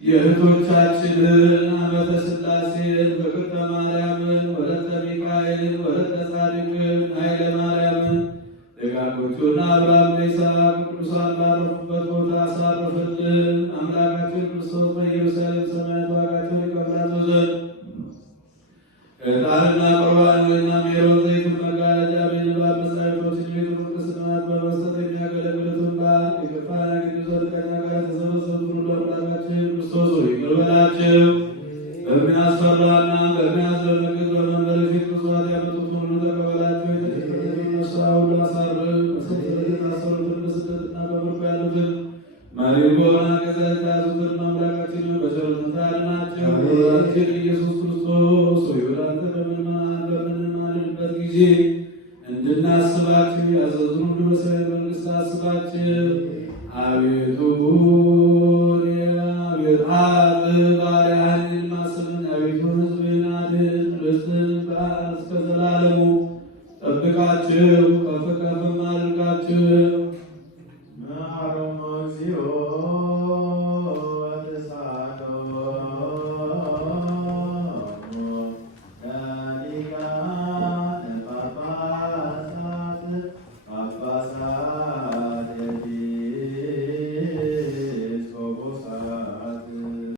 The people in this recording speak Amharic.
የእህቶቻችንን አመተ ሥላሴን ፍቅርተ ማርያምን ወለተ ሚካኤልን ወለተ ጻድቅን ኃይለ ማርያምን ደጋጎቹና አብርሃም ይስሐቅ ቅዱሳን ባረፉበት ቦታ አሳርፍልን። አምላካችን ክርስቶስ በኢየሩሳሌም ሰማያት ዋጋቸውን ይከፍላቸው ዘንድ ዕጣንና ቁርባንና ሜሮን ዘይቱን መጋረጃ በንባ መጻሕፍቶች ቤቱ ቅስናት በመስጠት የሚያገለግሉትን በዓል የከፋና ቅዱሳን ከኛ ጋር የተሰበሰቡትን ሁሉ አምላካችን ክርስቶስ ሆይ ይቅር በላቸው። በሚያስፈራና በሚያስደነግጥ በመንበረ ፊት ቅጽበት ያመጡትን ሁሉ ተቀበላቸው። የተጨነቁትን ሥራ ሁሉ አሳርፍ። በሰንሰለት የታሰሩትን በስደትና በምርኮ ያሉትን መሪር በሆነ አገዛዝ የተያዙትን አምላካችን በቸርነትህ አድናቸው። ጌታችን ኢየሱስ ክርስቶስ ሆይ ወደ አንተ በምንማልድበት ጊዜ እንድናስባችሁ ያዘዙን ሁሉ በሰማይ መንግሥት አስባችሁ። አቤቱ ባሪያህን ማስብን አቤቱ ሕዝብህን አድን። ርስትህን እስከ ዘላለሙ ጠብቃችሁ ከፍ ከፍም አድርጋችሁ